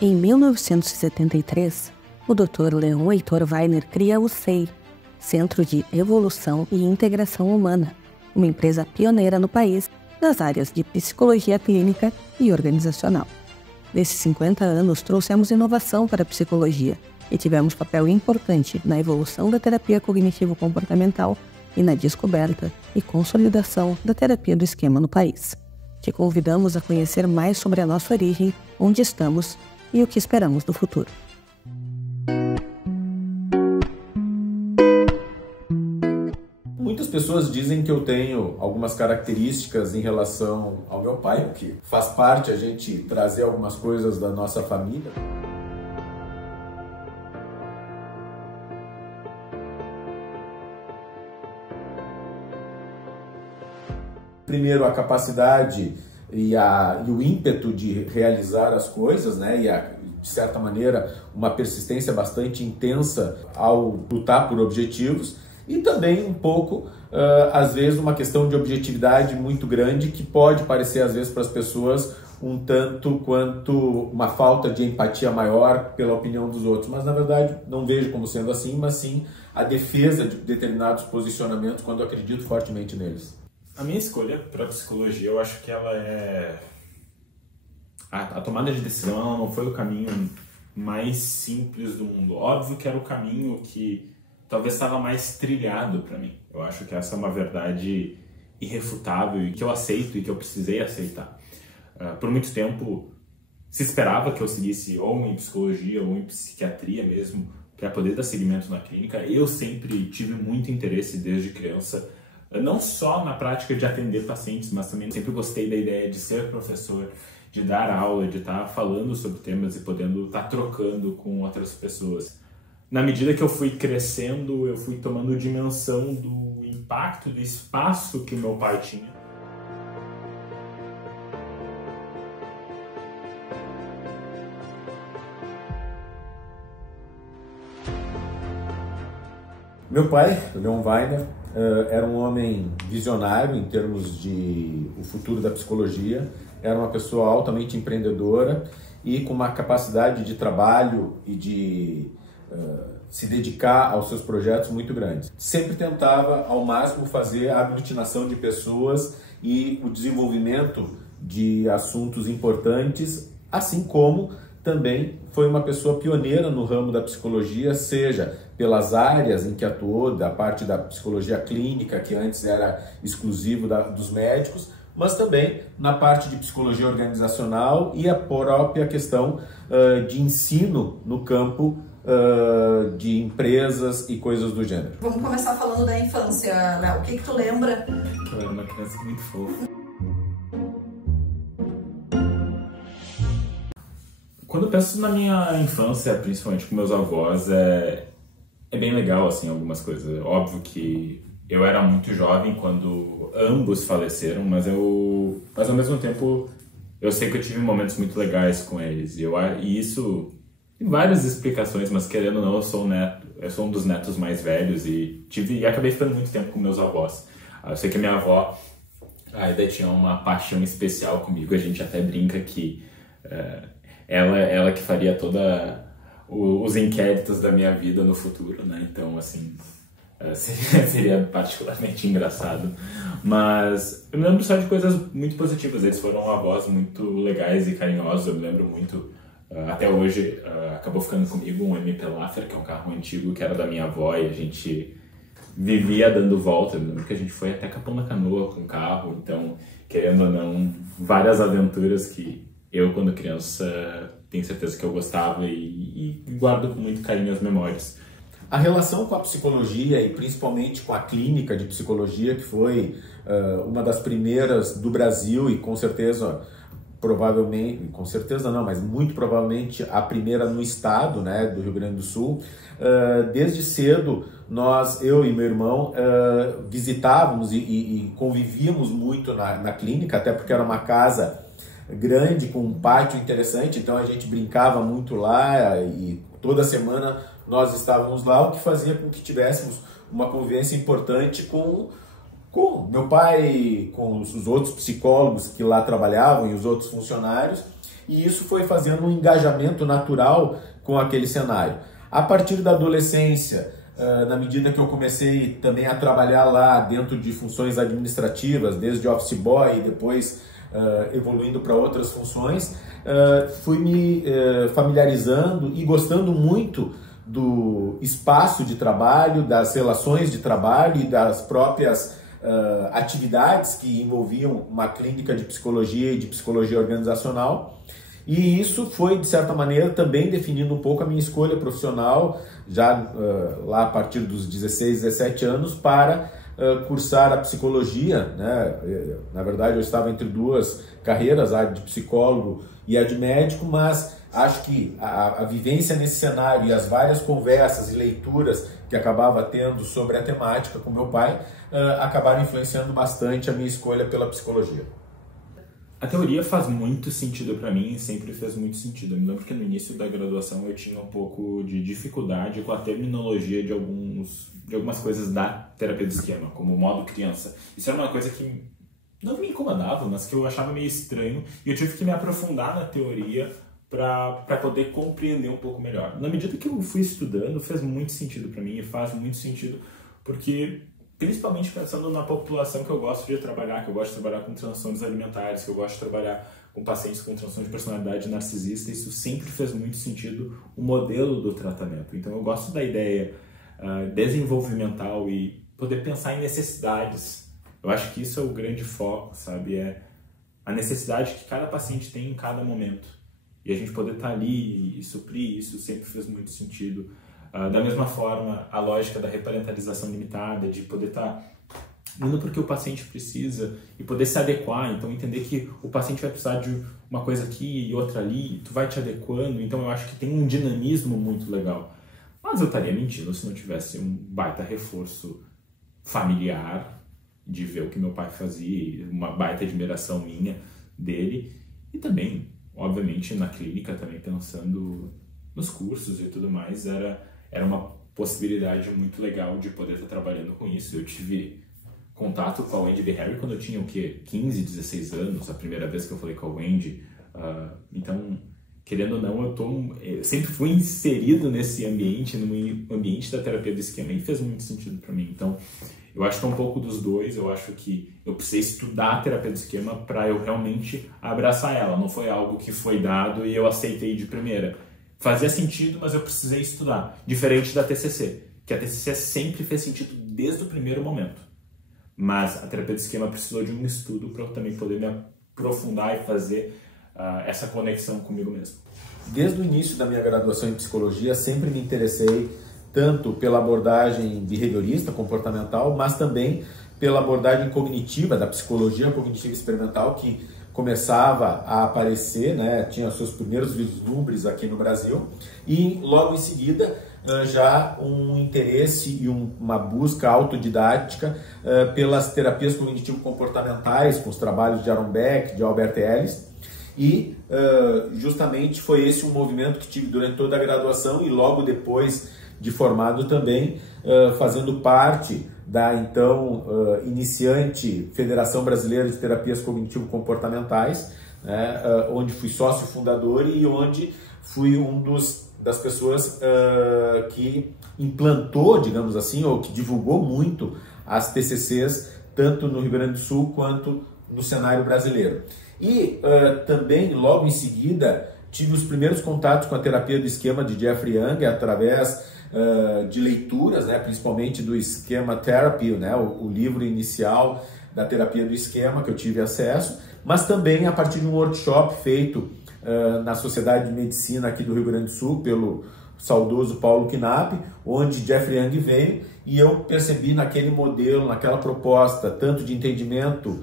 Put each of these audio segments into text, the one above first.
Em 1973, o Dr. Leon Heitor Weiner cria o CEI, Centro de Evolução e Integração Humana, uma empresa pioneira no país nas áreas de psicologia clínica e organizacional. Nesses 50 anos, trouxemos inovação para a psicologia e tivemos papel importante na evolução da terapia cognitivo-comportamental e na descoberta e consolidação da terapia do esquema no país. Te convidamos a conhecer mais sobre a nossa origem, onde estamos e o que esperamos do futuro. Muitas pessoas dizem que eu tenho algumas características em relação ao meu pai, o que faz parte a gente trazer algumas coisas da nossa família. Primeiro, a capacidade e o ímpeto de realizar as coisas, né? De certa maneira, uma persistência bastante intensa ao lutar por objetivos. E também um pouco, às vezes, uma questão de objetividade muito grande que pode parecer, às vezes, para as pessoas um tanto quanto uma falta de empatia maior pela opinião dos outros. Mas, na verdade, não vejo como sendo assim, mas sim a defesa de determinados posicionamentos quando eu acredito fortemente neles. A minha escolha para psicologia, eu acho que ela é... A tomada de decisão ela não foi o caminho mais simples do mundo. Óbvio que era o caminho que talvez estava mais trilhado para mim. Eu acho que essa é uma verdade irrefutável e que eu aceito e que eu precisei aceitar. Por muito tempo se esperava que eu seguisse ou em psicologia ou em psiquiatria mesmo para poder dar seguimento na clínica. Eu sempre tive muito interesse desde criança, não só na prática de atender pacientes, mas também sempre gostei da ideia de ser professor, de dar aula, de estar falando sobre temas e podendo estar trocando com outras pessoas. Na medida que eu fui crescendo, eu fui tomando dimensão do impacto, do espaço que o meu pai tinha. Meu pai, Leon Weiner, era um homem visionário em termos de o futuro da psicologia, era uma pessoa altamente empreendedora e com uma capacidade de trabalho e de se dedicar aos seus projetos muito grandes. Sempre tentava ao máximo fazer a aglutinação de pessoas e o desenvolvimento de assuntos importantes, assim como também foi uma pessoa pioneira no ramo da psicologia, seja pelas áreas em que atuou, da parte da psicologia clínica, que antes era exclusivo dos médicos, mas também na parte de psicologia organizacional e a própria questão de ensino no campo de empresas e coisas do gênero. Vamos começar falando da infância, Léo. O que tu lembra? Eu era uma criança muito fofa. Quando eu penso na minha infância, principalmente com meus avós, é bem legal, assim, algumas coisas. Óbvio que eu era muito jovem quando ambos faleceram, mas ao mesmo tempo eu sei que eu tive momentos muito legais com eles. E isso tem várias explicações, mas querendo ou não, eu sou um dos netos mais velhos e acabei ficando muito tempo com meus avós. Eu sei que a minha avó ainda tinha uma paixão especial comigo, a gente até brinca que ela que faria os inquéritos da minha vida no futuro, né? Então, assim, seria particularmente engraçado. Mas eu me lembro só de coisas muito positivas. Eles foram avós muito legais e carinhosos. Eu me lembro muito, até hoje, acabou ficando comigo um MP Laffer, que é um carro antigo que era da minha avó, e a gente vivia dando volta. Eu me lembro que a gente foi até Capão da Canoa com o carro. Então, querendo ou não, várias aventuras que eu, quando criança, tenho certeza que eu gostava e guardo com muito carinho as memórias. A relação com a psicologia e principalmente com a clínica de psicologia, que foi uma das primeiras do Brasil e com certeza não, mas muito provavelmente a primeira no estado, né, do Rio Grande do Sul. Desde cedo, eu e meu irmão, visitávamos e convivíamos muito na clínica, até porque era uma casa grande, com um pátio interessante, então a gente brincava muito lá e toda semana nós estávamos lá, o que fazia com que tivéssemos uma convivência importante com meu pai, com os outros psicólogos que lá trabalhavam e os outros funcionários, e isso foi fazendo um engajamento natural com aquele cenário. A partir da adolescência, na medida que eu comecei também a trabalhar lá dentro de funções administrativas, desde office boy e depois evoluindo para outras funções, fui me familiarizando e gostando muito do espaço de trabalho, das relações de trabalho e das próprias atividades que envolviam uma clínica de psicologia e de psicologia organizacional. E isso foi, de certa maneira, também definindo um pouco a minha escolha profissional, já lá a partir dos 16, 17 anos, para cursar a psicologia, né? Na verdade, eu estava entre duas carreiras, a de psicólogo e a de médico, mas acho que a vivência nesse cenário e as várias conversas e leituras que acabava tendo sobre a temática com meu pai acabaram influenciando bastante a minha escolha pela psicologia. A teoria faz muito sentido para mim e sempre fez muito sentido. Eu me lembro que no início da graduação eu tinha um pouco de dificuldade com a terminologia de algumas coisas da terapia do esquema, como o modo criança. Isso era uma coisa que não me incomodava, mas que eu achava meio estranho, e eu tive que me aprofundar na teoria para poder compreender um pouco melhor. Na medida que eu fui estudando, fez muito sentido para mim e faz muito sentido porque, principalmente pensando na população que eu gosto de trabalhar, que eu gosto de trabalhar com transtornos alimentares, que eu gosto de trabalhar com pacientes com transtorno de personalidade narcisista, isso sempre fez muito sentido o modelo do tratamento. Então eu gosto da ideia desenvolvimental e poder pensar em necessidades. Eu acho que isso é o grande foco, sabe? É a necessidade que cada paciente tem em cada momento. E a gente poder estar ali e suprir isso sempre fez muito sentido. Da mesma forma, a lógica da reparentalização limitada, de poder estar indo para o que o paciente precisa e poder se adequar. Então, entender que o paciente vai precisar de uma coisa aqui e outra ali, e tu vai te adequando. Então, eu acho que tem um dinamismo muito legal. Mas eu estaria mentindo se não tivesse um baita reforço familiar, de ver o que meu pai fazia, uma baita admiração minha dele. E também, obviamente, na clínica, também pensando nos cursos e tudo mais, era uma possibilidade muito legal de poder estar trabalhando com isso. Eu tive contato com a Wendy Beharry quando eu tinha, 15, 16 anos, a primeira vez que eu falei com a Wendy. Então, querendo ou não, eu sempre fui inserido nesse ambiente, no ambiente da terapia do esquema, e fez muito sentido para mim. Então, eu acho que é um pouco dos dois. Eu acho que eu precisei estudar a terapia do esquema para eu realmente abraçar ela. Não foi algo que foi dado e eu aceitei de primeira. Fazia sentido, mas eu precisei estudar. Diferente da TCC, que a TCC sempre fez sentido desde o primeiro momento. Mas a terapia do esquema precisou de um estudo para eu também poder me aprofundar e fazer essa conexão comigo mesmo. Desde o início da minha graduação em psicologia, sempre me interessei tanto pela abordagem behaviorista, comportamental, mas também pela abordagem cognitiva, da psicologia cognitiva experimental, que começava a aparecer, né, tinha seus primeiros vislumbres aqui no Brasil, e logo em seguida já um interesse e uma busca autodidática pelas terapias cognitivo-comportamentais, com os trabalhos de Aaron Beck, de Albert Ellis, e justamente foi esse um movimento que tive durante toda a graduação e logo depois de formado também, fazendo parte da então iniciante Federação Brasileira de Terapias Cognitivo-Comportamentais, né, onde fui sócio fundador e onde fui das pessoas que implantou, digamos assim, ou que divulgou muito as TCCs, tanto no Rio Grande do Sul quanto no cenário brasileiro. E também, logo em seguida, tive os primeiros contatos com a terapia do esquema de Jeffrey Young, através de leituras, né, principalmente do Schema Therapy, né, o livro inicial da terapia do esquema que eu tive acesso, mas também a partir de um workshop feito na Sociedade de Medicina aqui do Rio Grande do Sul pelo saudoso Paulo Knapp, onde Jeffrey Young veio, e eu percebi naquele modelo, naquela proposta, tanto de entendimento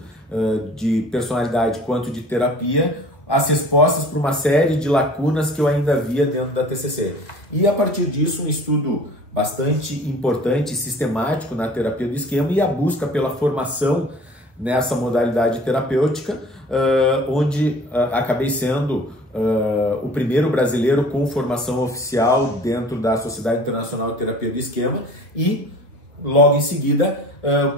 de personalidade quanto de terapia, as respostas para uma série de lacunas que eu ainda via dentro da TCC. E a partir disso, um estudo bastante importante e sistemático na terapia do esquema e a busca pela formação nessa modalidade terapêutica, onde acabei sendo o primeiro brasileiro com formação oficial dentro da Sociedade Internacional de Terapia do Esquema e, logo em seguida,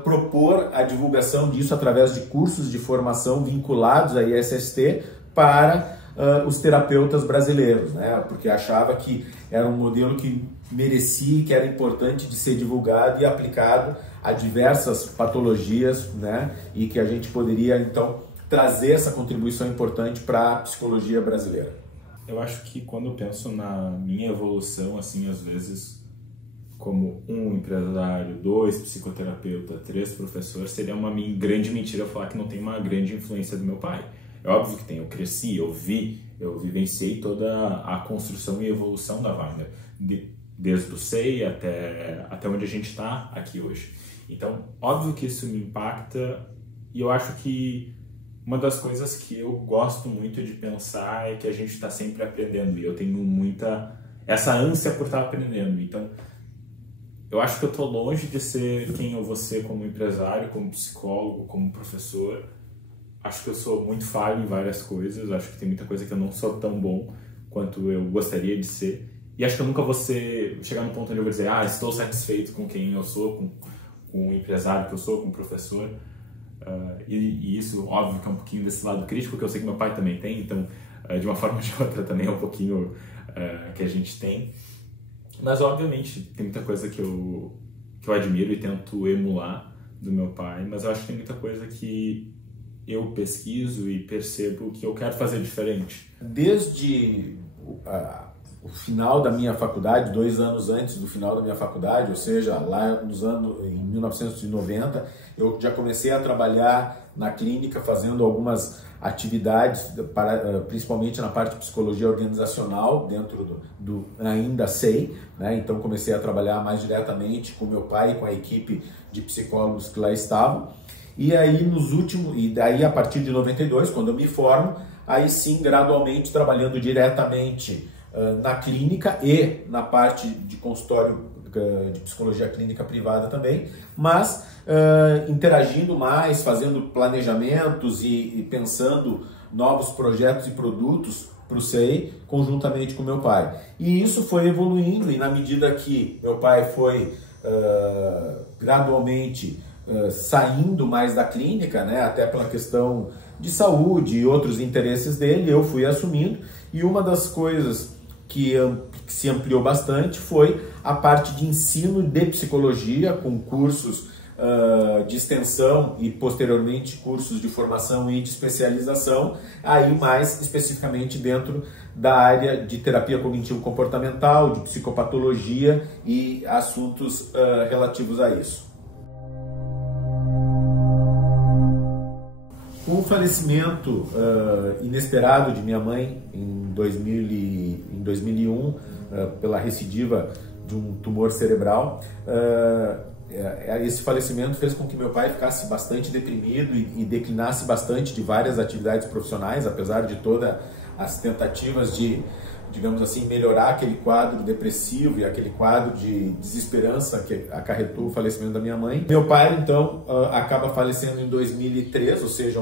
propor a divulgação disso através de cursos de formação vinculados à ISST para os terapeutas brasileiros, né? Porque achava que era um modelo que merecia, que era importante de ser divulgado e aplicado a diversas patologias, né? E que a gente poderia, então, trazer essa contribuição importante para a psicologia brasileira. Eu acho que quando eu penso na minha evolução, assim, às vezes, como 1 empresário, 2 psicoterapeuta, 3 professor, seria uma grande mentira eu falar que não tem uma grande influência do meu pai. É óbvio que tem, eu cresci, eu vivenciei toda a construção e evolução da Weiner, desde o SEI até onde a gente está aqui hoje. Então, óbvio que isso me impacta, e eu acho que uma das coisas que eu gosto muito de pensar é que a gente está sempre aprendendo, e eu tenho essa ânsia por estar aprendendo. Então, eu acho que eu estou longe de ser quem eu vou ser como empresário, como psicólogo, como professor. Acho que eu sou muito falho em várias coisas, acho que tem muita coisa que eu não sou tão bom quanto eu gostaria de ser. E acho que eu nunca vou chegar no ponto onde eu vou dizer, estou satisfeito com quem eu sou, com o empresário que eu sou, com o professor. E isso, óbvio, que é um pouquinho desse lado crítico, que eu sei que meu pai também tem, então, de uma forma ou de outra, também é um pouquinho que a gente tem. Mas, obviamente, tem muita coisa que eu admiro e tento emular do meu pai, mas eu acho que tem muita coisa que eu pesquiso e percebo que eu quero fazer diferente. Desde o final da minha faculdade, 2 anos antes do final da minha faculdade, ou seja, lá em 1990, eu já comecei a trabalhar na clínica, fazendo algumas atividades, principalmente na parte de psicologia organizacional, dentro do ainda SEI, né? Então comecei a trabalhar mais diretamente com meu pai e com a equipe de psicólogos que lá estavam. E aí daí a partir de 92, quando eu me formo, aí sim, gradualmente trabalhando diretamente na clínica e na parte de consultório de psicologia clínica privada também, mas interagindo mais, fazendo planejamentos e pensando novos projetos e produtos para o SEI, conjuntamente com meu pai. E isso foi evoluindo, e na medida que meu pai foi gradualmente saindo mais da clínica, né, até pela questão de saúde e outros interesses dele, eu fui assumindo, e uma das coisas que se ampliou bastante foi a parte de ensino de psicologia, com cursos de extensão e posteriormente cursos de formação e de especialização, aí mais especificamente dentro da área de terapia cognitivo-comportamental, de psicopatologia e assuntos relativos a isso. Com o falecimento inesperado de minha mãe em 2001, pela recidiva de um tumor cerebral, esse falecimento fez com que meu pai ficasse bastante deprimido e declinasse bastante de várias atividades profissionais, apesar de todas as tentativas de, digamos assim, melhorar aquele quadro depressivo e aquele quadro de desesperança que acarretou o falecimento da minha mãe. Meu pai, então, acaba falecendo em 2003, ou seja,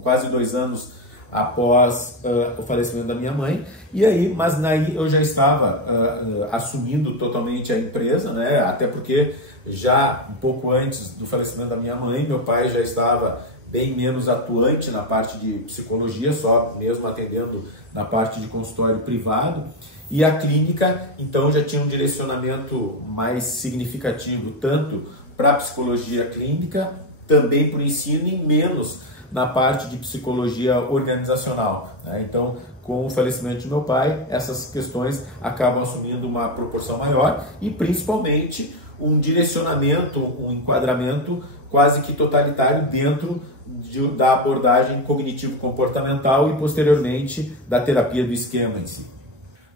quase 2 anos após o falecimento da minha mãe. Mas daí eu já estava assumindo totalmente a empresa, né? Até porque já um pouco antes do falecimento da minha mãe, meu pai já estava bem menos atuante na parte de psicologia, só mesmo atendendo na parte de consultório privado, e a clínica então já tinha um direcionamento mais significativo tanto para a psicologia clínica, também para o ensino, e menos na parte de psicologia organizacional, né? Então, com o falecimento de meu pai, essas questões acabam assumindo uma proporção maior e principalmente um direcionamento, um enquadramento quase que totalitário dentro da abordagem cognitivo-comportamental e posteriormente da terapia do esquema em si.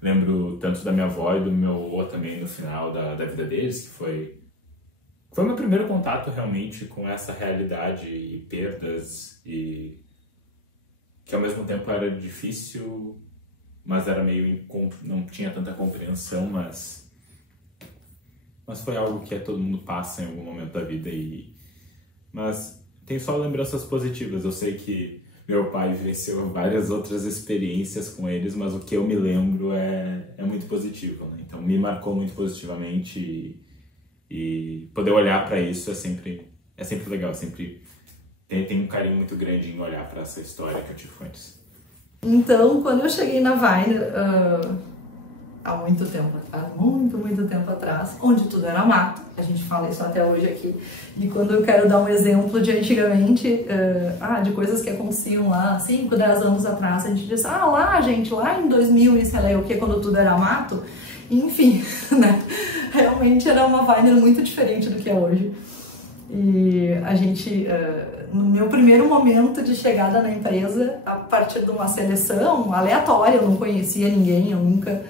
Lembro tanto da minha avó e do meu avô também no final da vida deles, que foi meu primeiro contato realmente com essa realidade e perdas, e que ao mesmo tempo era difícil, mas era não tinha tanta compreensão, mas foi algo que todo mundo passa em algum momento da vida. Mas tenho só lembranças positivas. Eu sei que meu pai vivenciou várias outras experiências com eles, mas o que eu me lembro é muito positivo, né? Então me marcou muito positivamente, e poder olhar para isso é sempre legal, sempre tem um carinho muito grande em olhar para essa história que eu tive com eles. Então, quando eu cheguei na Weiner, há muito tempo atrás, muito tempo atrás, onde tudo era mato, a gente fala isso até hoje aqui, e quando eu quero dar um exemplo de antigamente, de coisas que aconteciam lá 5, 10 anos atrás, a gente diz, lá gente, lá em 2000 e sei lá o que, quando tudo era mato, enfim, né, realmente era uma Weiner muito diferente do que é hoje. E a gente, no meu primeiro momento de chegada na empresa, a partir de uma seleção aleatória, eu não conhecia ninguém, eu nunca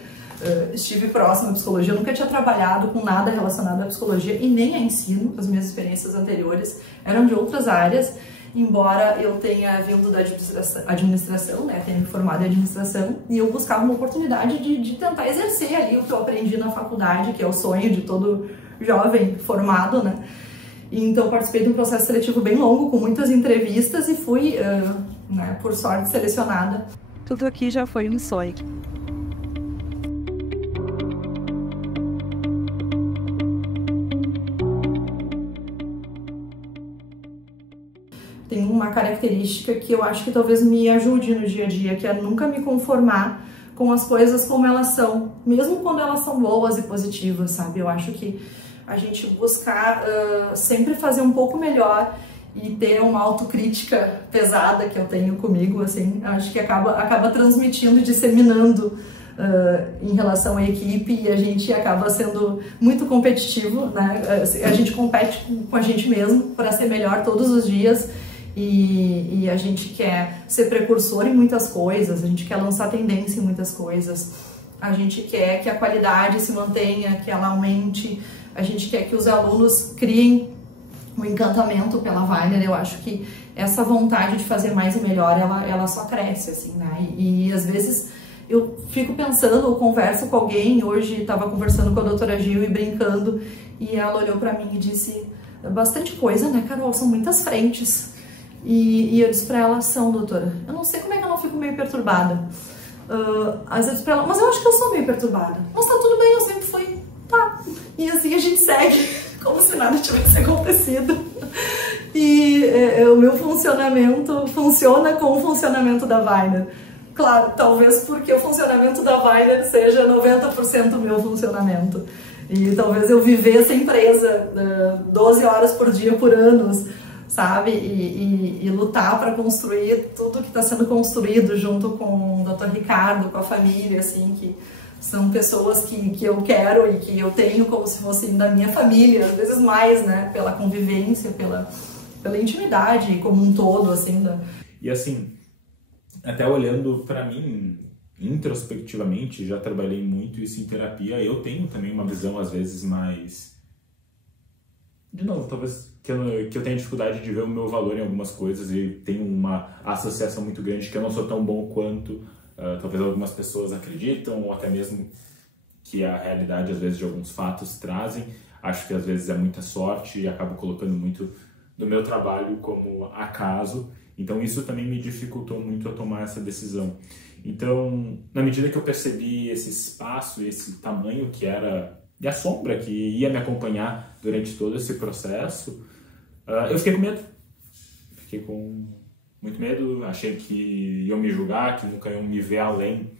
estive próximo à psicologia, eu nunca tinha trabalhado com nada relacionado à psicologia e nem a ensino. As minhas experiências anteriores eram de outras áreas, embora eu tenha vindo da administração, né, tenha me formado em administração, e eu buscava uma oportunidade de tentar exercer ali o que eu aprendi na faculdade, que é o sonho de todo jovem formado, né. Então, participei de um processo seletivo bem longo, com muitas entrevistas, e fui, por sorte, selecionada. Tudo aqui já foi um sonho. Tem uma característica que eu acho que talvez me ajude no dia a dia, que é nunca me conformar com as coisas como elas são, mesmo quando elas são boas e positivas, sabe? Eu acho que a gente buscar sempre fazer um pouco melhor e ter uma autocrítica pesada que eu tenho comigo, assim, acho que acaba transmitindo e disseminando em relação à equipe, e a gente acaba sendo muito competitivo, né? A gente compete com a gente mesmo para ser melhor todos os dias, e a gente quer ser precursor em muitas coisas, a gente quer lançar tendência em muitas coisas, a gente quer que a qualidade se mantenha, que ela aumente, a gente quer que os alunos criem um encantamento pela Weiner. Eu acho que essa vontade de fazer mais e melhor, ela só cresce, assim, né? E às vezes eu fico pensando, ou converso com alguém, hoje estava conversando com a doutora Gil e brincando, e ela olhou para mim e disse, bastante coisa, né, Carol? São muitas frentes. E eu disse para ela, doutora, eu não sei como é que eu não fico meio perturbada. Às vezes para ela, mas eu acho que eu sou meio perturbada. Mas tá tudo bem, eu sempre fui. Tá. E assim a gente segue como se nada tivesse acontecido. E o meu funcionamento funciona com o funcionamento da Weiner. Claro, talvez porque o funcionamento da Weiner seja 90% o meu funcionamento. E talvez eu vivesse a empresa 12 horas por dia por anos, sabe? E lutar para construir tudo que está sendo construído junto com o Dr. Ricardo, com a família, assim, que são pessoas que eu quero e que eu tenho como se fossem da minha família, às vezes mais, né? Pela convivência, pela intimidade como um todo, assim. E assim, até olhando para mim, introspectivamente, já trabalhei muito isso em terapia, eu tenho também uma visão, às vezes, mais... De novo, talvez que eu tenha dificuldade de ver o meu valor em algumas coisas e tenho uma associação muito grande que eu não sou tão bom quanto talvez algumas pessoas acreditam, ou até mesmo que a realidade, às vezes, de alguns fatos trazem. Acho que, às vezes, é muita sorte e acabo colocando muito do meu trabalho como acaso. Então, isso também me dificultou muito a tomar essa decisão. Então, na medida que eu percebi esse espaço, esse tamanho que era... e a sombra que ia me acompanhar durante todo esse processo, eu fiquei com medo. Fiquei com muito medo, achei que iam me julgar, que nunca iam me ver além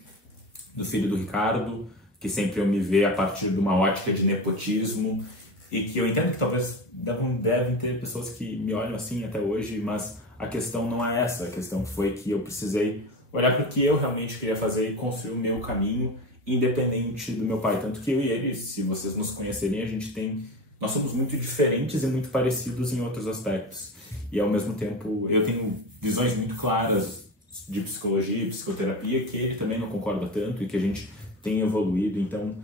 do filho do Ricardo, que sempre iam me ver a partir de uma ótica de nepotismo, e que eu entendo que talvez devem ter pessoas que me olham assim até hoje, mas a questão não é essa, a questão foi que eu precisei olhar para o que eu realmente queria fazer e construir o meu caminho, independente do meu pai. Tanto que eu e ele, se vocês nos conhecerem, nós somos muito diferentes e muito parecidos em outros aspectos. E ao mesmo tempo eu tenho visões muito claras de psicologia e psicoterapia que ele também não concorda tanto e que a gente tem evoluído. Então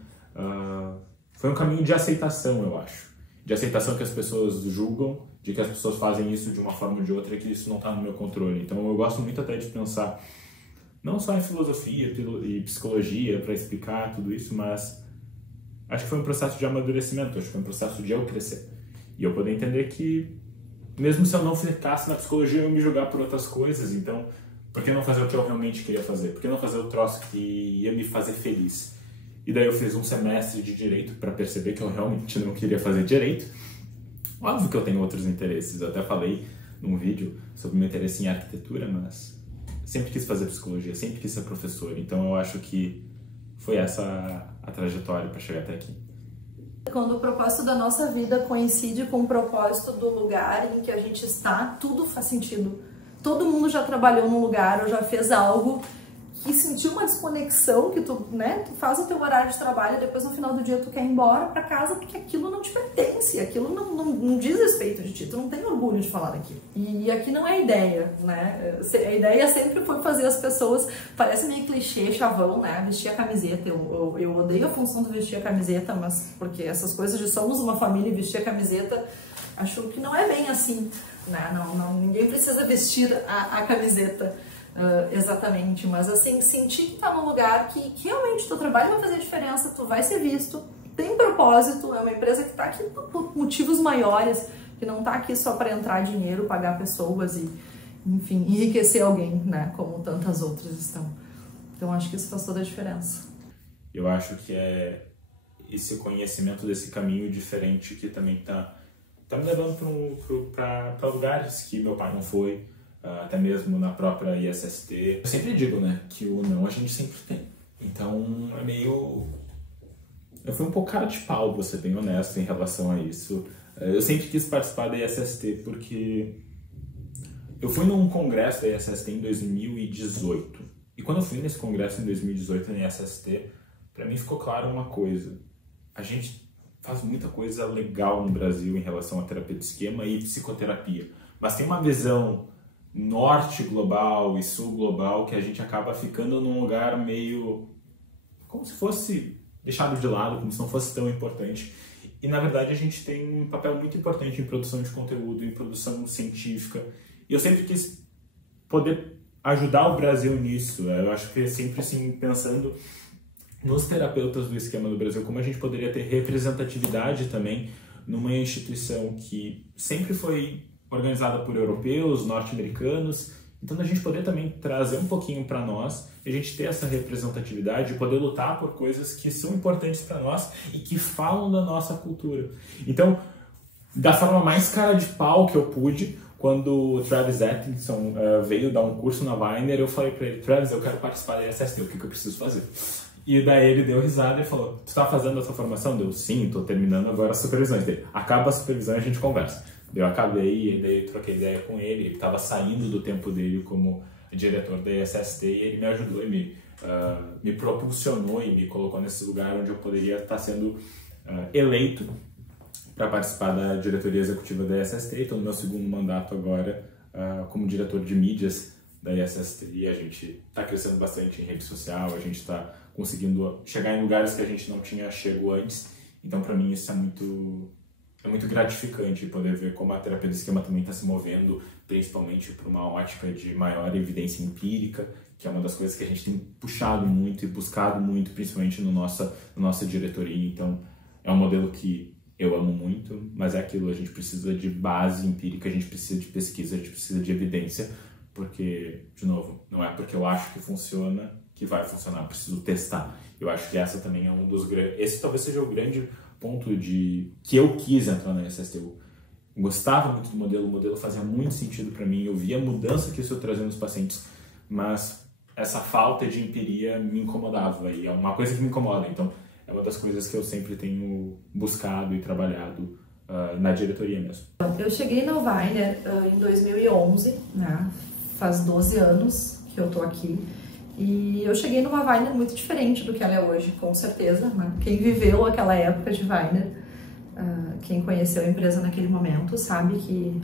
foi um caminho de aceitação, eu acho. De aceitação que as pessoas julgam, de que as pessoas fazem isso de uma forma ou de outra e que isso não está no meu controle. Então eu gosto muito até de pensar não só em filosofia e psicologia para explicar tudo isso, mas acho que foi um processo de amadurecimento, acho que foi um processo de eu crescer. E eu poder entender que, mesmo se eu não ficasse na psicologia, eu ia me julgar por outras coisas. Então, por que não fazer o que eu realmente queria fazer? Por que não fazer o troço que ia me fazer feliz? E daí eu fiz um semestre de Direito para perceber que eu realmente não queria fazer Direito. Óbvio que eu tenho outros interesses, eu até falei num vídeo sobre o meu interesse em arquitetura, mas... sempre quis fazer psicologia, sempre quis ser professor. Então eu acho que foi essa a trajetória para chegar até aqui. Quando o propósito da nossa vida coincide com o propósito do lugar em que a gente está, tudo faz sentido. Todo mundo já trabalhou num lugar ou já fez algo que sentiu uma desconexão, que tu faz o teu horário de trabalho e depois no final do dia tu quer ir embora para casa porque aquilo não te pertence, aquilo não diz respeito de ti, tu não tem orgulho de falar daquilo. E aqui não é ideia, né? A ideia sempre foi fazer as pessoas, parece meio clichê, chavão, né? Vestir a camiseta, eu odeio a função do vestir a camiseta, mas porque essas coisas de somos uma família e vestir a camiseta, acho que não é bem assim, né? Ninguém precisa vestir a camiseta. Exatamente, mas assim, sentir que tá num lugar que realmente teu trabalho vai fazer diferença, tu vai ser visto, tem propósito, é uma empresa que tá aqui por motivos maiores, que não tá aqui só para entrar dinheiro, pagar pessoas e, enfim, enriquecer alguém, né, como tantas outras estão. Então acho que isso faz toda a diferença. Eu acho que é esse conhecimento desse caminho diferente que também tá me levando para lugares que meu pai não foi, até mesmo na própria ISST. Eu sempre digo, né, que o não a gente sempre tem. Então é meio... Eu fui um pouco cara de pau, vou ser bem honesto em relação a isso. Eu sempre quis participar da ISST porque eu fui num congresso da ISST em 2018. E quando eu fui nesse congresso em 2018 na ISST, para mim ficou claro uma coisa. A gente faz muita coisa legal no Brasil em relação à terapia de esquema e psicoterapia. Mas tem uma visão norte global e sul global que a gente acaba ficando num lugar meio como se fosse deixado de lado, como se não fosse tão importante. E na verdade a gente tem um papel muito importante em produção de conteúdo, em produção científica. E eu sempre quis poder ajudar o Brasil nisso. Eu acho que sempre assim, pensando nos terapeutas do esquema do Brasil, como a gente poderia ter representatividade também numa instituição que sempre foi organizada por europeus, norte-americanos, então a gente poder também trazer um pouquinho para nós, a gente ter essa representatividade, poder lutar por coisas que são importantes para nós e que falam da nossa cultura. Então, da forma mais cara de pau que eu pude, quando o Travis Atkinson veio dar um curso na Weiner, eu falei para ele, Travis, eu quero participar da ISST, o que eu preciso fazer? E daí ele deu risada e falou, tu tá fazendo a sua formação? Deu, sim, tô terminando agora a supervisão. Dele, acaba a supervisão e a gente conversa. Eu acabei, daí eu troquei ideia com ele, ele estava saindo do tempo dele como diretor da ISST e ele me ajudou e me propulsionou e me colocou nesse lugar onde eu poderia estar sendo eleito para participar da diretoria executiva da ISST. Estou no meu segundo mandato agora como diretor de mídias da ISST e a gente está crescendo bastante em rede social, a gente está conseguindo chegar em lugares que a gente não tinha chego antes. Então, para mim, isso é muito gratificante poder ver como a terapia do esquema também está se movendo, principalmente para uma ótica de maior evidência empírica, que é uma das coisas que a gente tem puxado muito e buscado muito, principalmente na nossa diretoria. Então, é um modelo que eu amo muito, mas é aquilo, a gente precisa de base empírica, a gente precisa de pesquisa, a gente precisa de evidência, porque, de novo, não é porque eu acho que funciona que vai funcionar, eu preciso testar. Eu acho que essa também é um dos grandes... Esse talvez seja o grande ponto de que eu quis entrar na ISST. Eu gostava muito do modelo, o modelo fazia muito sentido para mim, eu via a mudança que isso trazia nos pacientes, mas essa falta de empiria me incomodava, e é uma coisa que me incomoda, então é uma das coisas que eu sempre tenho buscado e trabalhado na diretoria mesmo. Eu cheguei na Weiner em 2011, né? Faz 12 anos que eu tô aqui. E eu cheguei numa Weiner muito diferente do que ela é hoje, com certeza, né? Quem viveu aquela época de Weiner, quem conheceu a empresa naquele momento, sabe que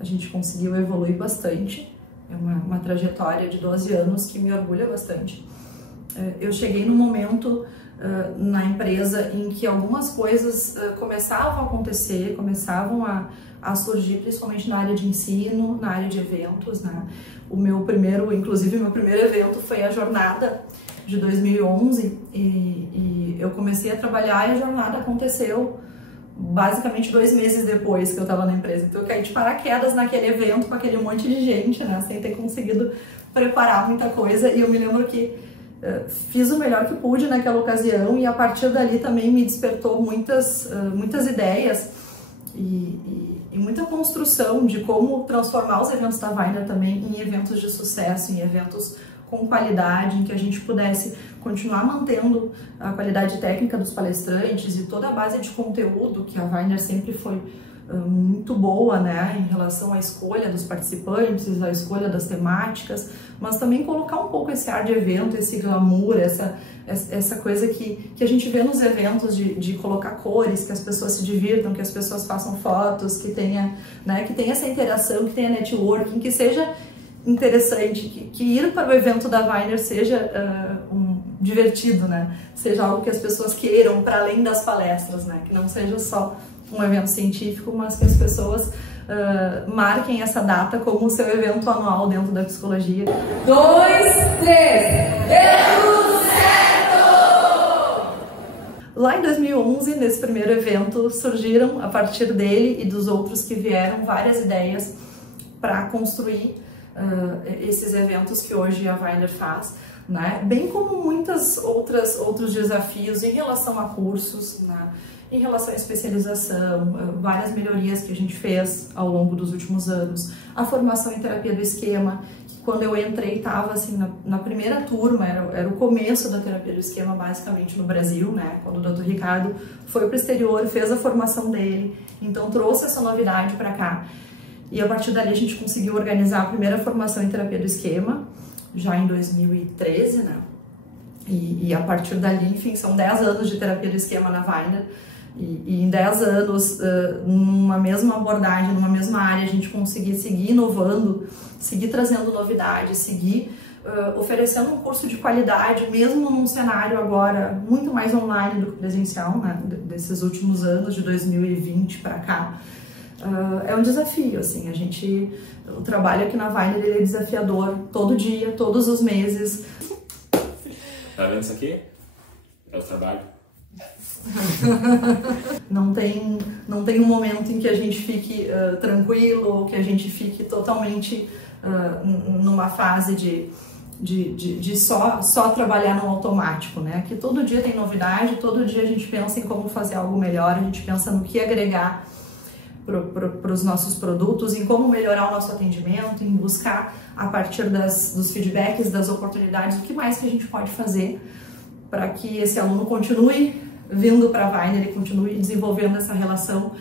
a gente conseguiu evoluir bastante. É uma trajetória de 12 anos que me orgulha bastante. Eu cheguei num momento na empresa em que algumas coisas começavam a acontecer, começavam a surgir, principalmente na área de ensino, na área de eventos, né? Inclusive, meu primeiro evento foi a jornada de 2011 e eu comecei a trabalhar e a jornada aconteceu basicamente 2 meses depois que eu estava na empresa. Então eu caí de paraquedas naquele evento com aquele monte de gente, né? Sem ter conseguido preparar muita coisa, e eu me lembro que fiz o melhor que pude naquela ocasião e a partir dali também me despertou muitas ideias e em muita construção de como transformar os eventos da Weiner também em eventos de sucesso, em eventos com qualidade, em que a gente pudesse continuar mantendo a qualidade técnica dos palestrantes e toda a base de conteúdo que a Weiner sempre foi muito boa, né, em relação à escolha dos participantes, à escolha das temáticas, mas também colocar um pouco esse ar de evento, esse glamour, essa coisa que a gente vê nos eventos de colocar cores, que as pessoas se divirtam, que as pessoas façam fotos, que tenha, né, que tenha essa interação, que tenha networking, que seja interessante, que ir para o evento da Weiner seja divertido, né, seja algo que as pessoas queiram para além das palestras, né, que não seja só um evento científico, mas que as pessoas marquem essa data como o seu evento anual dentro da psicologia. 2, 3, deu certo! Lá em 2011, nesse primeiro evento, surgiram, a partir dele e dos outros que vieram, várias ideias para construir esses eventos que hoje a Weiner faz, né? Bem como muitos outros desafios em relação a cursos, né? Em relação à especialização, várias melhorias que a gente fez ao longo dos últimos anos, a formação em terapia do esquema, que quando eu entrei estava assim, na primeira turma, era o começo da terapia do esquema basicamente no Brasil, né? Quando o Dr. Ricardo foi para o exterior, fez a formação dele, então trouxe essa novidade para cá. E a partir dali a gente conseguiu organizar a primeira formação em terapia do esquema, já em 2013, né? E a partir dali, enfim, são 10 anos de terapia do esquema na Weiner. E em 10 anos, numa mesma abordagem, numa mesma área, a gente conseguir seguir inovando, seguir trazendo novidades, seguir oferecendo um curso de qualidade, mesmo num cenário agora muito mais online do que presencial, né, desses últimos anos, de 2020 para cá. É um desafio, assim, o trabalho aqui na Weiner ele é desafiador, todo dia, todos os meses. Tá vendo isso aqui? É o trabalho. Não tem um momento em que a gente fique tranquilo, ou que a gente fique totalmente numa fase de só trabalhar no automático, né? Que todo dia tem novidade, todo dia a gente pensa em como fazer algo melhor, a gente pensa no que agregar para os nossos produtos, em como melhorar o nosso atendimento, em buscar a partir dos feedbacks, das oportunidades, o que mais que a gente pode fazer para que esse aluno continue vindo para a Weiner e continue desenvolvendo essa relação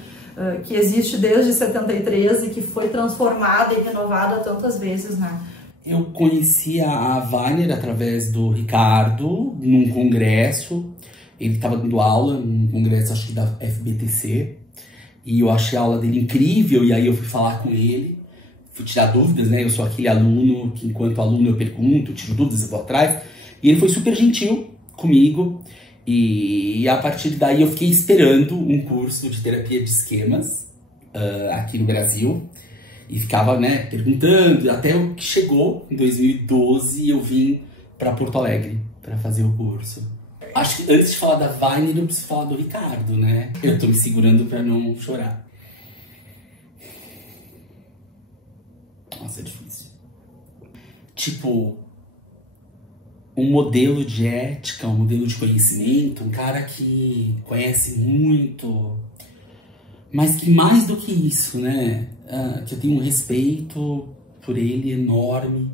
que existe desde 73 e que foi transformada e renovada tantas vezes, né? Eu conheci a Weiner através do Ricardo, num congresso. Ele estava dando aula num congresso, acho que da FBTC, e eu achei a aula dele incrível, e aí eu fui falar com ele, fui tirar dúvidas, né? Eu sou aquele aluno que, enquanto aluno, eu pergunto, tiro dúvidas, eu vou atrás, e ele foi super gentil comigo, e a partir daí eu fiquei esperando um curso de terapia de esquemas aqui no Brasil, e ficava, né, perguntando, até o que chegou em 2012 eu vim para Porto Alegre para fazer o curso. Acho que antes de falar da Weiner eu preciso falar do Ricardo, né? Eu tô me segurando para não chorar. Nossa, é difícil. Tipo, um modelo de ética, um modelo de conhecimento, um cara que conhece muito, mas que mais do que isso, né? Que eu tenho um respeito por ele enorme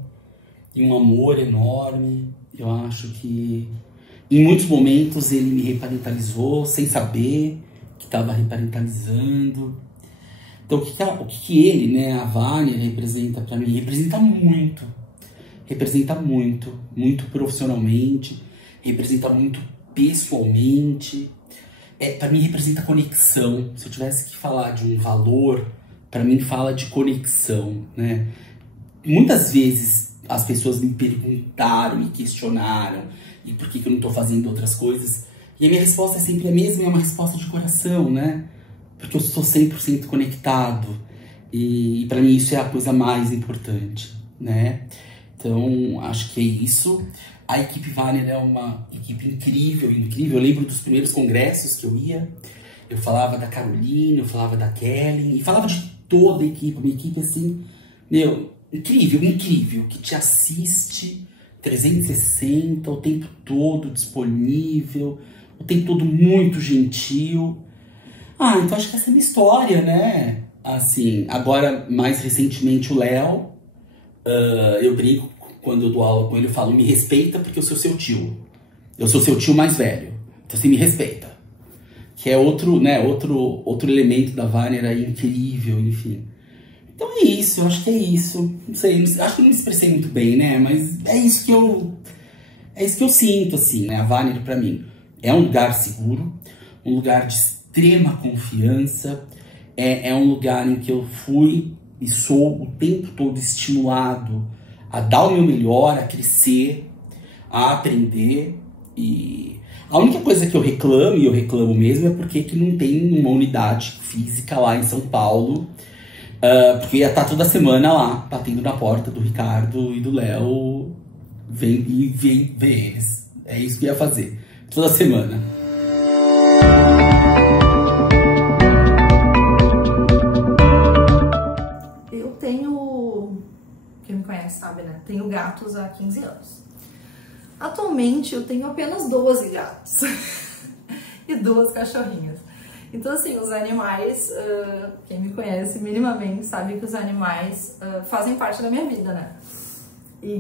e um amor enorme. Eu acho que em muitos momentos ele me reparentalizou sem saber que estava reparentalizando. Então o que ele, né, a Weiner, representa para mim? Representa muito, muito profissionalmente, representa muito pessoalmente. Para mim representa conexão. Se eu tivesse que falar de um valor, para mim fala de conexão, né? Muitas vezes as pessoas me perguntaram, me questionaram, e por que eu não estou fazendo outras coisas? E a minha resposta é sempre a mesma, é uma resposta de coração, né? Porque eu sou 100% conectado, e para mim isso é a coisa mais importante, né? Então, acho que é isso. A equipe Weiner é uma equipe incrível, incrível. Eu lembro dos primeiros congressos que eu ia. Eu falava da Carolina, eu falava da Kelly, e falava de toda a equipe. Uma equipe assim, meu, incrível, incrível, que te assiste 360, o tempo todo disponível, o tempo todo muito gentil. Então acho que essa é a minha história, né? Assim, agora, mais recentemente, o Léo, eu brinco quando eu dou aula com ele, eu falo, me respeita porque eu sou seu tio. Eu sou seu tio mais velho, então você me respeita. Que é outro, né, outro elemento da Wagner aí incrível, enfim. Então é isso, eu acho que é isso. Não sei, acho que não me expressei muito bem, né, mas é isso que eu sinto, assim, né, a Wagner pra mim. É um lugar seguro, um lugar de extrema confiança, é um lugar em que eu fui e sou o tempo todo estimulado a dar o meu melhor, a crescer, a aprender. E a única coisa que eu reclamo, e eu reclamo mesmo, é porque que não tem uma unidade física lá em São Paulo, porque ia estar toda semana lá, batendo na porta do Ricardo e do Léo, vem ver eles. É isso que eu ia fazer, toda semana. Quem me conhece sabe, né? Tenho gatos há 15 anos. Atualmente eu tenho apenas 12 gatos e 2 cachorrinhas. Então, assim, os animais, quem me conhece minimamente sabe que os animais fazem parte da minha vida, né? E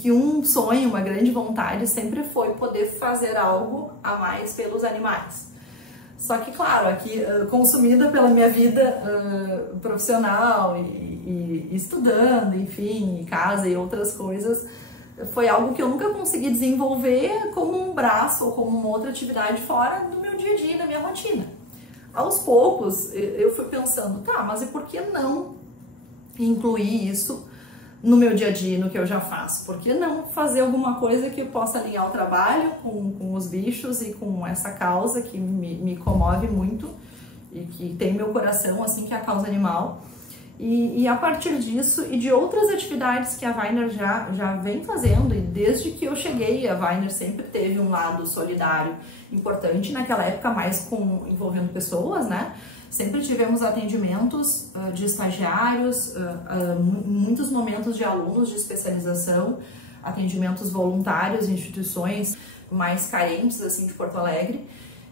que um sonho, uma grande vontade sempre foi poder fazer algo a mais pelos animais. Só que, claro, aqui, consumida pela minha vida profissional e estudando, enfim, e casa e outras coisas, foi algo que eu nunca consegui desenvolver como um braço ou como uma outra atividade fora do meu dia a dia, da minha rotina. Aos poucos, eu fui pensando, tá, mas e por que não incluir isso no meu dia a dia, no que eu já faço? Por que não fazer alguma coisa que eu possa alinhar o trabalho com os bichos e com essa causa que me comove muito e que tem meu coração, assim, que é a causa animal. E a partir disso e de outras atividades que a Wagner já vem fazendo, e desde que eu cheguei, a Wagner sempre teve um lado solidário importante, naquela época mais envolvendo pessoas, né? Sempre tivemos atendimentos de estagiários, muitos momentos de alunos de especialização, atendimentos voluntários em instituições mais carentes, assim, de Porto Alegre.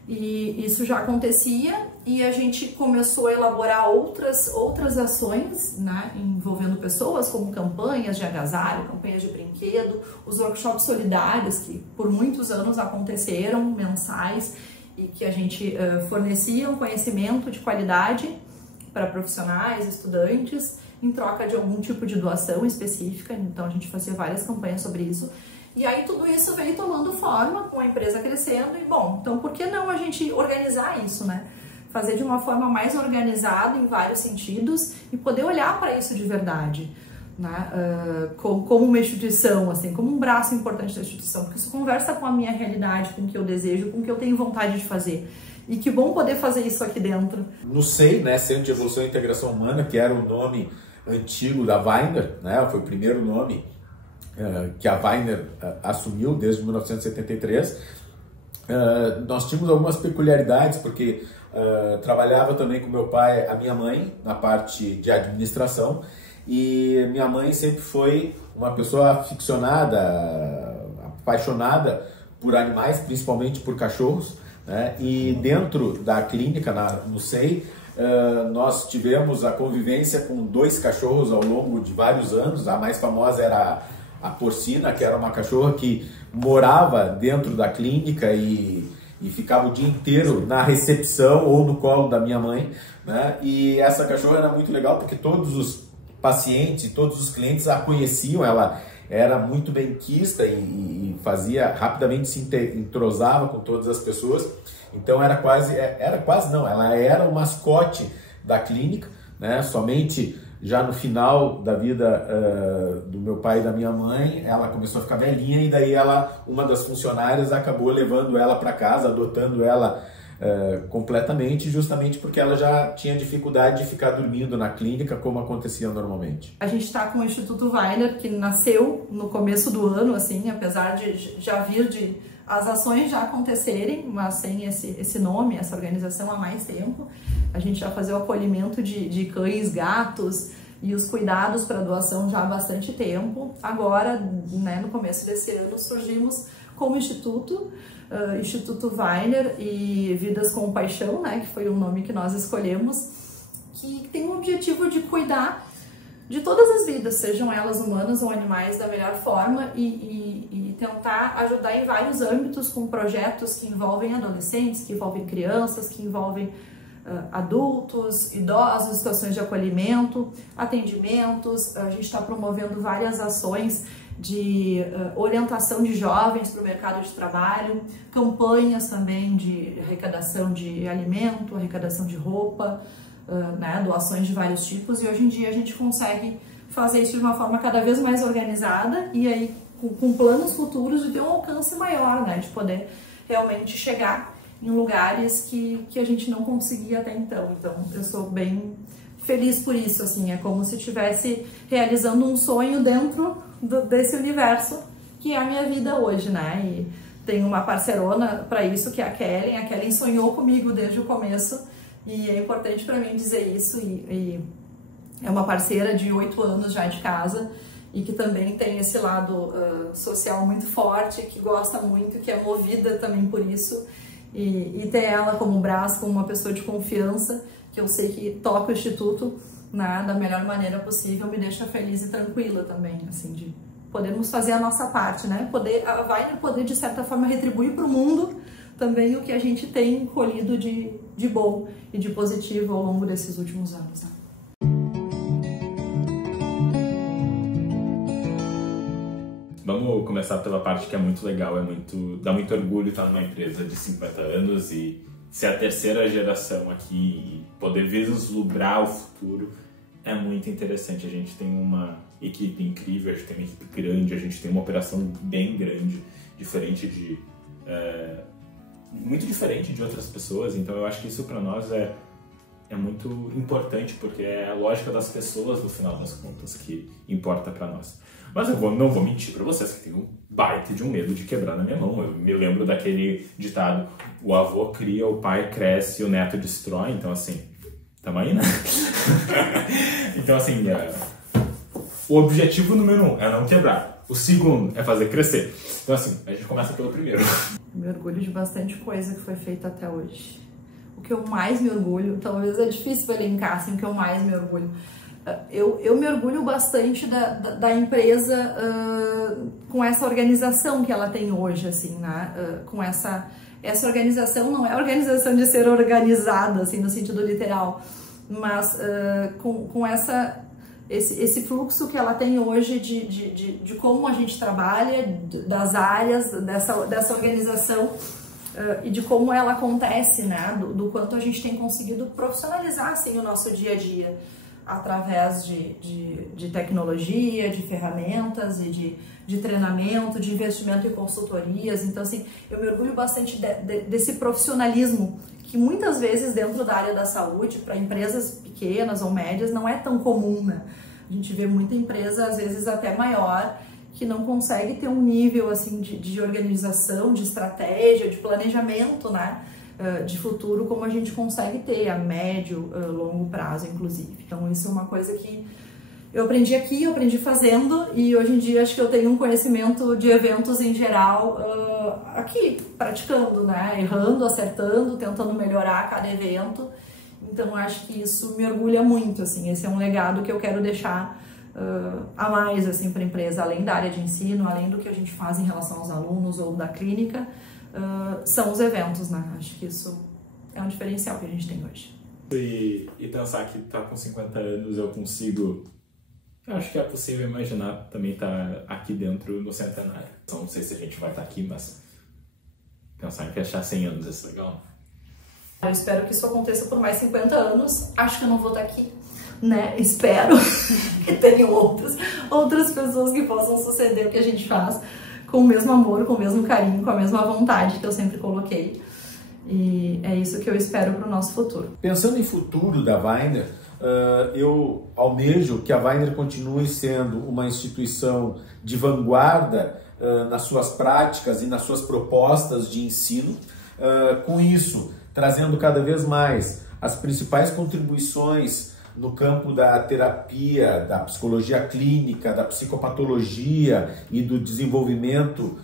E isso já acontecia e a gente começou a elaborar outras ações, né, envolvendo pessoas, como campanhas de agasalho, campanhas de brinquedo, os workshops solidários que por muitos anos aconteceram, mensais, e que a gente fornecia um conhecimento de qualidade para profissionais, estudantes, em troca de algum tipo de doação específica. Então a gente fazia várias campanhas sobre isso. E aí tudo isso veio tomando forma, com a empresa crescendo, e bom, então por que não a gente organizar isso, né? Fazer de uma forma mais organizada em vários sentidos e poder olhar para isso de verdade, né? Como uma instituição, assim, como um braço importante da instituição, porque isso conversa com a minha realidade, com o que eu desejo, com o que eu tenho vontade de fazer. E que bom poder fazer isso aqui dentro. No SEI, né, Centro de Evolução e Integração Humana, que era o nome antigo da Wagner, né, foi o primeiro nome que a Wagner assumiu desde 1973, nós tínhamos algumas peculiaridades, porque trabalhava também com meu pai, a minha mãe, na parte de administração, e minha mãe sempre foi uma pessoa aficionada, apaixonada por animais, principalmente por cachorros, né? E dentro da clínica, no SEI, nós tivemos a convivência com 2 cachorros ao longo de vários anos. A mais famosa era a Porcina, que era uma cachorra que morava dentro da clínica e ficava o dia inteiro na recepção ou no colo da minha mãe, né? E essa cachorra era muito legal porque todos os pacientes, todos os clientes a conheciam. Ela era muito benquista e fazia, rapidamente se entrosava com todas as pessoas. Então ela era o mascote da clínica, né? Somente já no final da vida do meu pai e da minha mãe, ela começou a ficar velhinha, e daí uma das funcionárias acabou levando ela para casa, adotando ela completamente, justamente porque ela já tinha dificuldade de ficar dormindo na clínica, como acontecia normalmente. A gente está com o Instituto Wagner, que nasceu no começo do ano, assim, apesar de já vir as ações já acontecerem, mas sem esse nome, essa organização há mais tempo. A gente já fazia o acolhimento de cães, gatos e os cuidados para doação já há bastante tempo. Agora, né, no começo desse ano, surgimos como Instituto Wagner e Vidas com Paixão, né, que foi o nome que nós escolhemos, que tem o objetivo de cuidar de todas as vidas, sejam elas humanas ou animais, da melhor forma e tentar ajudar em vários âmbitos com projetos que envolvem adolescentes, que envolvem crianças, que envolvem adultos, idosos, situações de acolhimento, atendimentos. A gente está promovendo várias ações de orientação de jovens para o mercado de trabalho, campanhas também de arrecadação de alimento, arrecadação de roupa, né, doações de vários tipos, e hoje em dia a gente consegue fazer isso de uma forma cada vez mais organizada e aí com planos futuros de ter um alcance maior, né, de poder realmente chegar em lugares que a gente não conseguia até então. Então eu sou bem feliz por isso, assim, é como se estivesse realizando um sonho dentro desse universo que é a minha vida hoje, né, e tenho uma parceirona para isso, que é a Kellen sonhou comigo desde o começo. E é importante para mim dizer isso, e é uma parceira de 8 anos já de casa e que também tem esse lado social muito forte, que gosta muito, que é movida também por isso, e ter ela como braço, como uma pessoa de confiança, que eu sei que toca o Instituto, né, da melhor maneira possível, me deixa feliz e tranquila também, assim, de podermos fazer a nossa parte, né, a Weiner poder de certa forma retribuir para o mundo também o que a gente tem colhido de bom e de positivo ao longo desses últimos anos. Né? Vamos começar pela parte que é muito legal, dá muito orgulho estar numa empresa de 50 anos e ser a terceira geração aqui e poder vislumbrar o futuro é muito interessante. A gente tem uma equipe incrível, a gente tem uma equipe grande, a gente tem uma operação bem grande, muito diferente de outras pessoas, então eu acho que isso para nós é muito importante, porque é a lógica das pessoas, no final das contas, que importa para nós. Mas eu não vou mentir para vocês que tenho um baita de um medo de quebrar na minha mão. Eu me lembro daquele ditado, o avô cria, o pai cresce e o neto destrói, então assim, tamo aí, né? Então assim, o objetivo número 1 é não quebrar, o segundo é fazer crescer. Então assim, a gente começa pelo primeiro. Me orgulho de bastante coisa que foi feita até hoje. O que eu mais me orgulho, talvez é difícil elencar assim, o que eu mais me orgulho. Eu me orgulho bastante da empresa com essa organização que ela tem hoje, assim, né? Com essa organização, não é a organização de ser organizada, assim, no sentido literal, mas com esse fluxo que ela tem hoje de como a gente trabalha, das áreas dessa organização e de como ela acontece, né? Do quanto a gente tem conseguido profissionalizar assim, o nosso dia a dia através de tecnologia, de ferramentas e de treinamento, de investimento em consultorias. Então, assim, eu me orgulho bastante desse profissionalismo que muitas vezes dentro da área da saúde, para empresas pequenas ou médias, não é tão comum, né? A gente vê muita empresa, às vezes até maior, que não consegue ter um nível assim de organização, de estratégia, de planejamento, né? De futuro, como a gente consegue ter a médio, longo prazo, inclusive. Então, isso é uma coisa que eu aprendi aqui, eu aprendi fazendo, e hoje em dia acho que eu tenho um conhecimento de eventos em geral aqui, praticando, né? Errando, acertando, tentando melhorar cada evento. Então, acho que isso me orgulha muito, assim, esse é um legado que eu quero deixar a mais, assim, para a empresa, além da área de ensino, além do que a gente faz em relação aos alunos ou da clínica, são os eventos, né? Acho que isso é um diferencial que a gente tem hoje. E pensar que tá com 50 anos eu consigo... Eu acho que é possível imaginar também estar aqui dentro no centenário. Então, não sei se a gente vai estar aqui, mas pensar em fechar 100 anos é legal. Eu espero que isso aconteça por mais 50 anos. Acho que eu não vou estar aqui, né? Espero que tenham outras pessoas que possam suceder o que a gente faz com o mesmo amor, com o mesmo carinho, com a mesma vontade que eu sempre coloquei. E é isso que eu espero para o nosso futuro. Pensando em futuro da Weiner, eu almejo que a Weiner continue sendo uma instituição de vanguarda nas suas práticas e nas suas propostas de ensino. Com isso, trazendo cada vez mais as principais contribuições no campo da terapia, da psicologia clínica, da psicopatologia e do desenvolvimento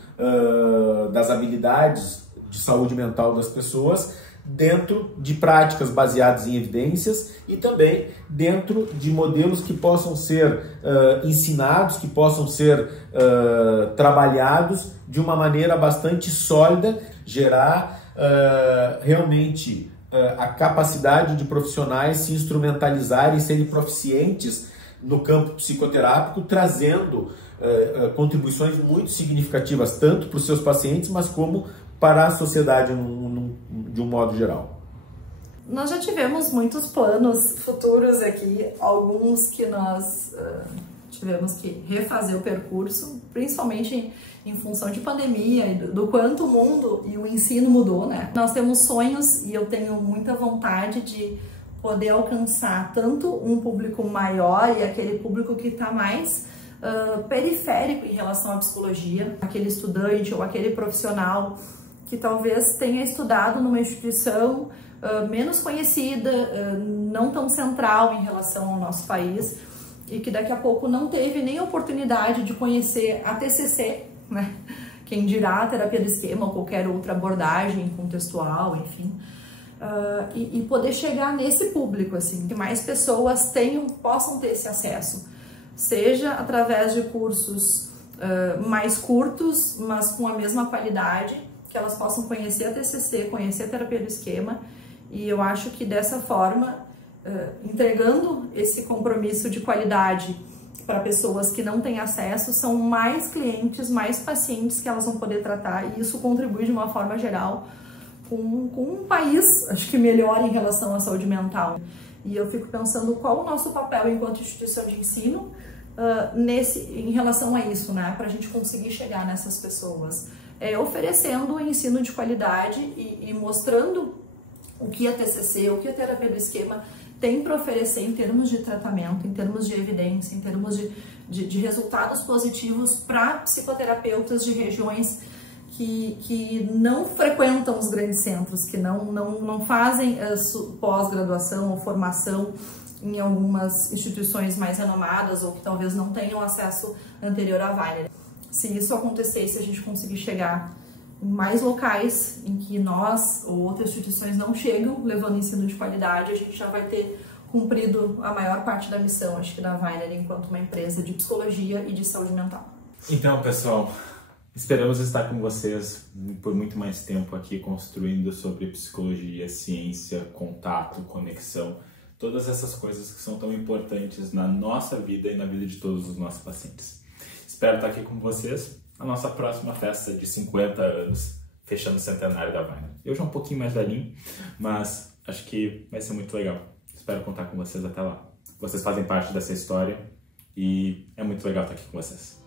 das habilidades de saúde mental das pessoas, dentro de práticas baseadas em evidências e também dentro de modelos que possam ser ensinados, que possam ser trabalhados de uma maneira bastante sólida, gerar realmente a capacidade de profissionais se instrumentalizarem e serem proficientes no campo psicoterápico, trazendo contribuições muito significativas tanto para os seus pacientes, mas como para a sociedade de um modo geral. Nós já tivemos muitos planos futuros aqui, alguns que nós tivemos que refazer o percurso, principalmente em função de pandemia e do quanto o mundo e o ensino mudou, né? Nós temos sonhos e eu tenho muita vontade de poder alcançar tanto um público maior e aquele público que está mais periférico em relação à psicologia, aquele estudante ou aquele profissional que talvez tenha estudado numa instituição menos conhecida, não tão central em relação ao nosso país e que daqui a pouco não teve nem oportunidade de conhecer a TCC, né? Quem dirá a terapia do esquema ou qualquer outra abordagem contextual, enfim, e poder chegar nesse público, assim, que mais pessoas possam ter esse acesso, seja através de cursos mais curtos, mas com a mesma qualidade, que elas possam conhecer a TCC, conhecer a terapia do esquema, e eu acho que dessa forma, entregando esse compromisso de qualidade para pessoas que não têm acesso, são mais clientes, mais pacientes que elas vão poder tratar, e isso contribui de uma forma geral com um país, acho que melhor em relação à saúde mental. E eu fico pensando qual o nosso papel enquanto instituição de ensino em relação a isso, né, para a gente conseguir chegar nessas pessoas. Oferecendo ensino de qualidade e mostrando o que a TCC, o que a terapia do esquema tem para oferecer em termos de tratamento, em termos de evidência, em termos de resultados positivos para psicoterapeutas de regiões que não frequentam os grandes centros, que não fazem pós-graduação ou formação em algumas instituições mais renomadas ou que talvez não tenham acesso anterior à Weiner. Se isso acontecer, se a gente conseguir chegar em mais locais em que nós ou outras instituições não chegam, levando ensino de qualidade, a gente já vai ter cumprido a maior parte da missão, acho que da Weiner, enquanto uma empresa de psicologia e de saúde mental. Então, pessoal, esperamos estar com vocês por muito mais tempo aqui construindo sobre psicologia, ciência, contato, conexão, todas essas coisas que são tão importantes na nossa vida e na vida de todos os nossos pacientes. Espero estar aqui com vocês na nossa próxima festa de 50 anos, fechando o centenário da Weiner. Eu já um pouquinho mais velhinho, mas acho que vai ser muito legal. Espero contar com vocês até lá. Vocês fazem parte dessa história e é muito legal estar aqui com vocês.